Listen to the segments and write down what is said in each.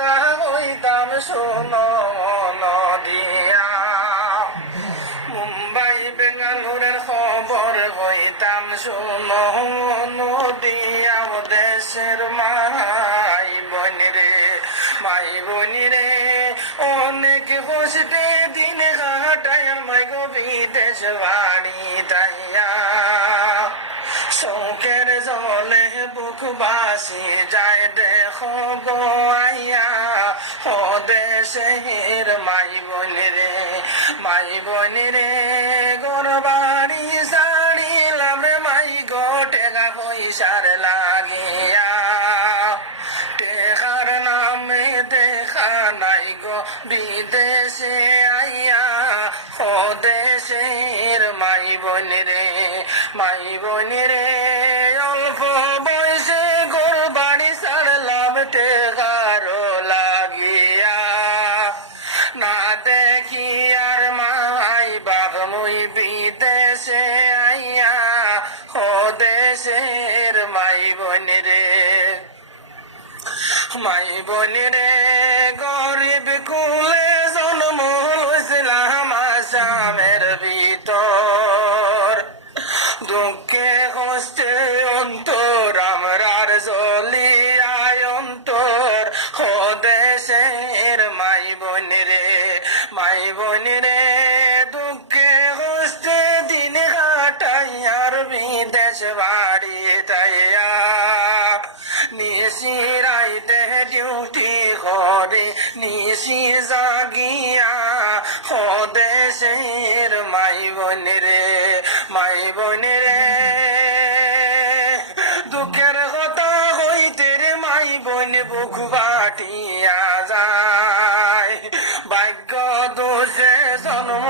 কথা হইতাম শোনো নদিয়া, মুম্বাই বেঙ্গালুরের খবর হইতাম শোনো নদিয়া। দেশের মাই বনিরে, মাই বনিরে অনেক কষ্টে দিন কাটায় মাই গো বিদেশ বাড়ি তাইয়া। শোকের জলে বুক বাসি যায় দেখো গো আইয়া, ও দেশের মাই বনিরে, মাই বনিরে গোর বাড়ি সারিলাম রে মাই গো টেকা পয়সার লাগিয়া। টেকার নামে দেখা নাই গো বিদেশে আইয়া, ও দেশের মাই বনিরে, মাই বনিরে অল্প বয়সে গোর বাড়ি সারলাম টেকার লাগিয়া। না দেখি আর মাই বাপ মুই বিদেশে আইয়া, ও দেশের মাই বনিরে, মাই বনিরে গরিব কুলে জন্ম লইছিলাম আসামের ভিতর। দুঃখে কষ্টে অন্তর আমরার জ্বলিয়ায় অন্তর, ও দেশের মাই বনিরে, মাই বনিরে দুঃখে কষ্টে দিন কাটাইয়ার বিদেশ বাড়ি তাইয়া। নিশি রাইতে ডিউটি করে নিশি জাগিয়া, ও দেশের মাই বনিরে, মাই বনিরে দুঃখের কথা হইতে রে মাই বোন বুক বাটিয়া যায়। ভাগ্য দোষে জন্ম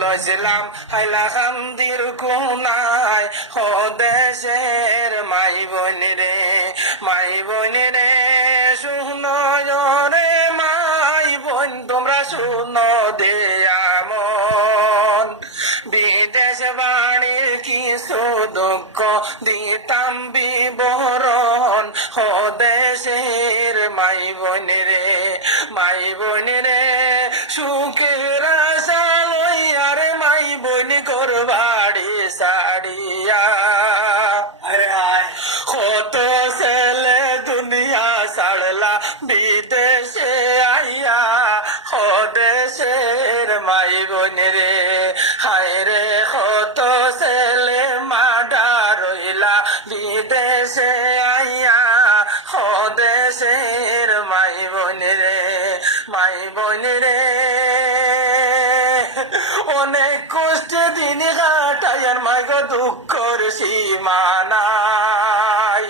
লইছিলাম হাইলাকান্দির কোনায়, ও দেশের মাই বনিরে, মাই বনিরে শুনো রে মাই বোন তোমরা শুনো দেয়া মন। বিদেশ বাড়ির কিছু দুঃখ দিতাম বিবরণ, ও দেশের মাই বনিরে, মাই বনিরে সুখের আশা লইয়ার মাই বোন ঘর বাড়ি সারিয়া। কত ছেলে দুনিয়া ছাড়লা বিদেশে আইয়া, ও দেশের মাই বনিরে, হায় রে কত ছেলে মাডা রইলা বিদেশে আইয়া, ও দেশের মাই বনিরে, মাই বনিরে অনেক কষ্টে দিন কাটাইয়ার মাই গো দুঃখর সীমা নাই।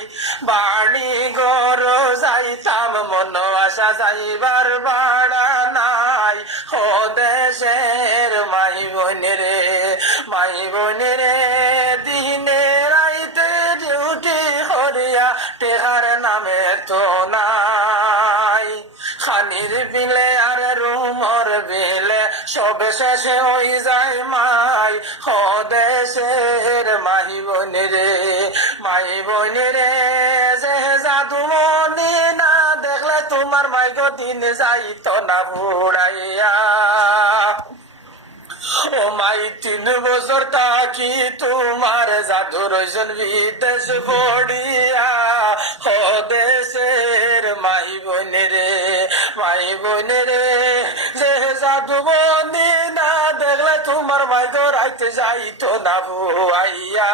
বাড়ি ঘর যাইতাম মন আশা যাইবার বাড়া নাই, ও দেশের মাই বনিরে, মাই বনিরে দিনে রাইতে ডিউটি হরিয়া টেকার নামে তো নাই। খানির বিলে আর রুমর বিলে সব শেষে হই যায় মাই, ও দেশের মাই বনিরে, মাই বনিরে যে জাদু মনি না দেখলে তোমার মাই গো দিন যাইতো না বুড়াইয়া। ও মাই 3 বছর থাকি তোমার জাদু রইজন বিদেশ বড়িয়া, ও দেশের মাই বনিরে, মাই বনিরে যে জাদু বনি না দেখলে তোমার মাই গো রাইতে যাইতো না বুয়াইয়া।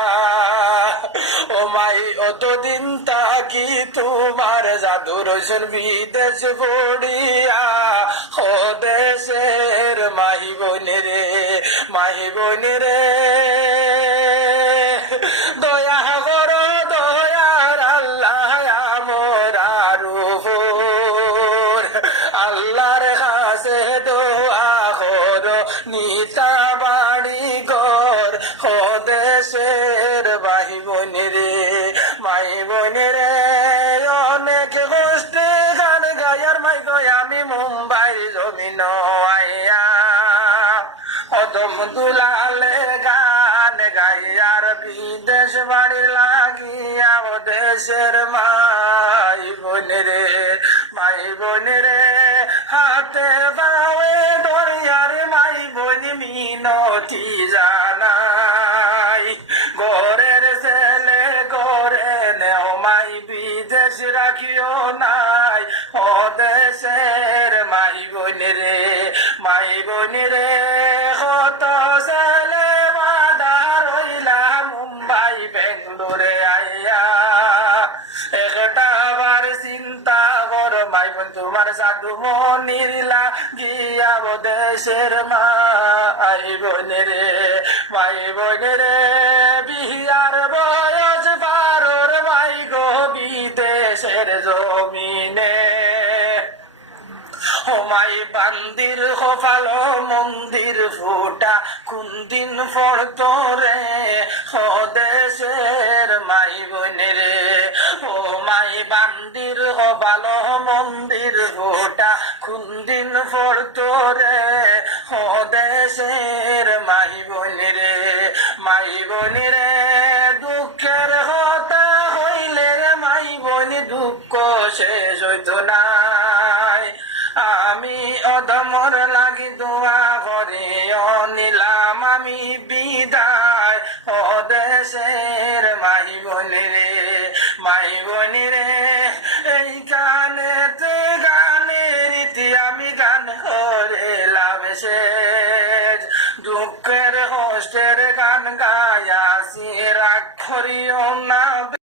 ও মাই অতদিন থাকি তোমার জাদু রইজন বিদেশ বড়িয়া, ও দেশের মাই বনিরে, মাই বনিরে দয়া করো দয়ার আল্লাহ আমরার উপর। আল্লাহর কাছে দোয়া করো নিতা বাড়ি ঘর, ও দেশের মাই বনিরে, মাই বনিরে অনেক কষ্টে গান গায়ার মাই গো আমি মুম্বাই জমিন আইয়া। কদম দুলালে গান গাইয়ার বিদেশ বাড়ি লাগিয়া, ও দেশের মাই বনিরে, মাই বনিরে হাতে বাওয়ে দরিয়ার মাই বোন মিনতি জানাই গোরের ছেলে গোরে নেও মাই বিদেশ রাখিও নাই ও দেশের মাই বোন রে কত ছেলে বাধা রইলা মুম্বাই বেঙ্গলোরে আইয়া একটা বার চিন্তা কর মাই বোন তোমার সাধু মনিলা গিয়া দেশের মাই বোন রে বিহার বয়স বারোর মাই গো বিদেশের জমিনে হোমাই বান্দির কপালো মন্দির ফুটা কোন দিন পড়তো রে ও দেশের মাই বোন রে ও মাই বান্দির কপালো মন্দির ফুটা কোন দিন পড়তো রে ও দেশের মাই বোন রে দুঃখের হতা হইলে মাই বোন দুঃখ শেষ হইতো নাই আমি অধমর লাগি দোয়া করি নিলাম আমি বিদায় ও দেশের মাই বোন রে এই গানেতে গানের ইতি আমি গান হরিলাম শেষ দুঃখের কষ্টের গান গায়াছি রাগ করিও না